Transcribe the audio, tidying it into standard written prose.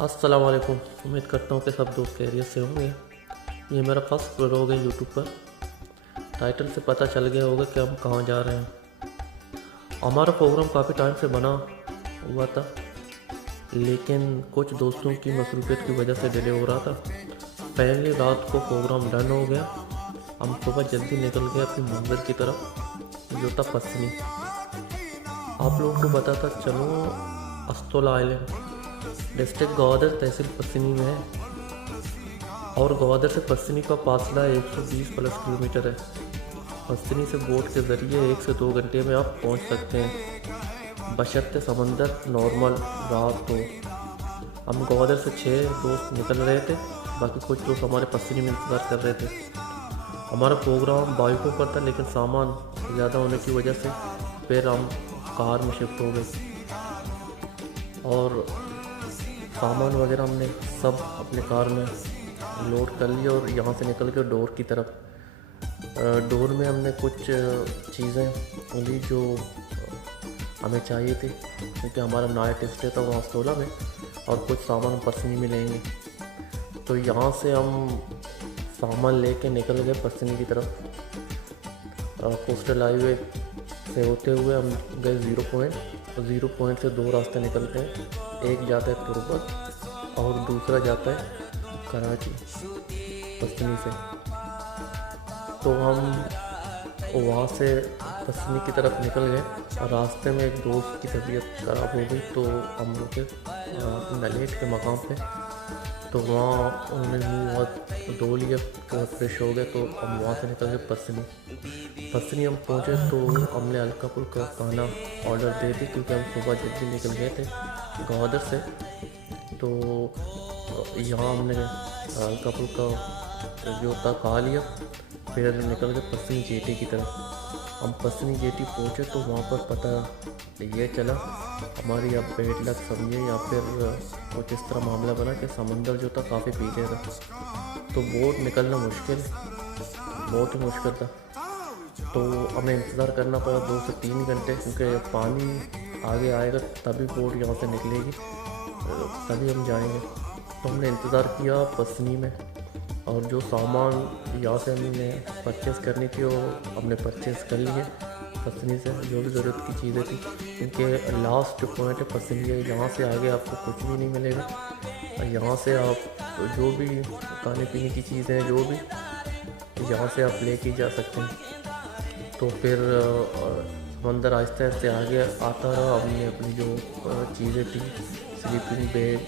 अस्सलाम वालेकुम। उम्मीद करता हूँ कि सब दोस्त खैरियत से होंगे। ये मेरा फर्स्ट व्लॉग है यूट्यूब पर। टाइटल से पता चल गया होगा कि हम कहाँ जा रहे हैं। हमारा प्रोग्राम काफ़ी टाइम से बना हुआ था, लेकिन कुछ दोस्तों की मसरूफियत की वजह से डिले हो रहा था। पहले रात को प्रोग्राम डन हो गया। हम सुबह जल्दी निकल गए अपनी मंजिल की तरफ, जो था पसनी। आप लोगों को बताता चलो, अस्तोला आइलैंड डिस्ट्रिक्ट गवादर तहसील पसनी में है और गवादर से पसनी का फासला 120 प्लस किलोमीटर है। पसनी से बोट के ज़रिए 1 से 2 घंटे में आप पहुंच सकते हैं, बशर्ते समंदर नॉर्मल रात हो। हम गवादर से 6 दोस्त निकल रहे थे, बाकी कुछ दोस्त हमारे पसनी में इंतज़ार कर रहे थे। हमारा प्रोग्राम बाइकों पर था, लेकिन सामान ज़्यादा होने की वजह से फिर हम कार में शिफ्ट हो गए और सामान वगैरह हमने सब अपने कार में लोड कर लिया और यहाँ से निकल के डोर की तरफ। डोर में हमने कुछ चीज़ें ली जो हमें चाहिए थी, क्योंकि हमारा नाइट स्टे था वहाँ सोला में और कुछ सामान पसनी में लेंगे। तो यहाँ से हम सामान लेके निकल गए पसनी की तरफ। कोस्टल हाईवे से होते हुए हम गए 0 पॉइंट से 2 रास्ते निकलते हैं। एक जाता है तुर्बत और दूसरा जाता है कराची पसनी से। तो हम वहाँ से पसनी की तरफ निकल गए। रास्ते में एक दोस्त की तबीयत ख़राब हो गई, तो हम रुके नलेट के मकाम पे। तो वहाँ उन्होंने मुँह हाथ धो लिया, फ्रेश हो गए। तो हम वहाँ से निकल गए पसनी हम पहुँचे तो हमने हल्का फुल्का खाना ऑर्डर दे दी, क्योंकि हम सुबह जल्दी निकल गए थे गवादर से। तो यहाँ हमने हल्का फुल्का जो था खा लिया, फिर निकल गए पसनी जेटी की तरफ। हम पसनी जेटी पहुँचे तो वहाँ पर पता ये चला, हमारी अब बेड लक समझे या फिर कुछ इस तरह मामला बना कि समंदर जो था काफ़ी पीछे था, तो बोट निकलना बहुत ही मुश्किल था। तो हमें इंतज़ार करना पड़ा 2 से 3 घंटे, क्योंकि पानी आगे आएगा तभी बोट यहाँ से निकलेगी, तभी हम जाएंगे। तो हमने इंतज़ार किया पसनी में, और जो सामान यहाँ से हमने परचेज़ करनी थी वो हमने परचेज़ कर लिए पसनी से, जो भी ज़रूरत की चीज़ें थी। क्योंकि लास्ट पॉइंट है पसनी है, यहाँ से आगे आपको कुछ भी नहीं मिलेगा। यहाँ से आप जो भी खाने पीने की चीज़ें हैं, जो भी यहाँ से आप लेके जा सकते हैं। तो फिर समंदर आहिस्ते आहिस्ते आगे आता रहा। हमने अपनी जो चीज़ें थी, स्लीपिंग बेड